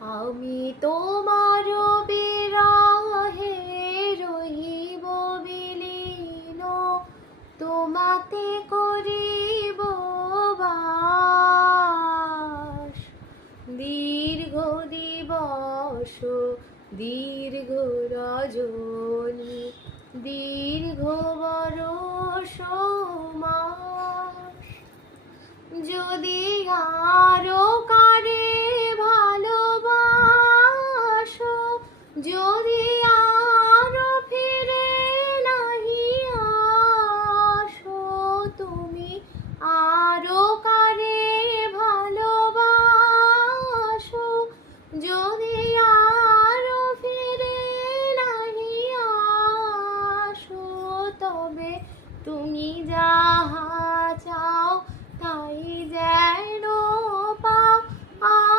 আমি তোমার বিরহে রহিব বিলীন, তোমাতে করিব বাস। দীর্ঘ দিবস দীর্ঘ রজনী, দীর্ঘ বরষ মাস, যদি আরো